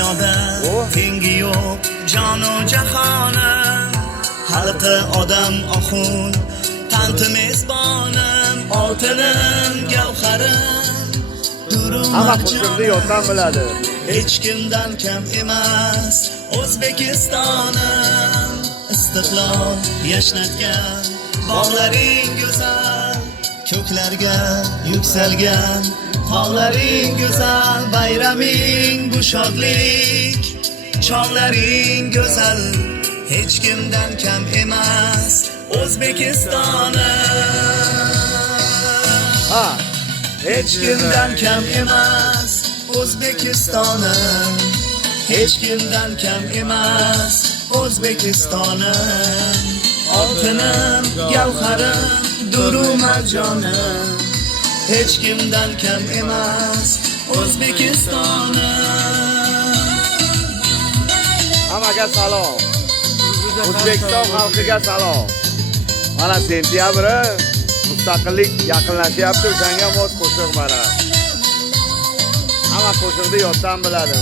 dunyoda tengi yo'q jonu jahonim xalqi odam oxun tanti mezbonim oltinim gavharim Hamma qo'shiqni yoddan biladi. hech kimdan kam emas O'zbekistonim istiqlol yashnatgan bog'laring go'zal ko'klarga yuksalgan tog'laring go'zal bayraming bu shodlik chog'laring go'zal hech kimdan kam emas O'zbekistonim Ha. hech kimdan kam emas O'zbekistonim hech kimdan kam emas O'zbekistonim oltinim gavharim duru marjonim hech kimdan kam emas O'zbekistonim Hammaga salom. O'zbekiston xalqiga salom. Mana sentyabr mustaqillik yaqinlashyapti, o'shanga mos qo'shiq mana. Hamma qo'shiqni yoddan biladi.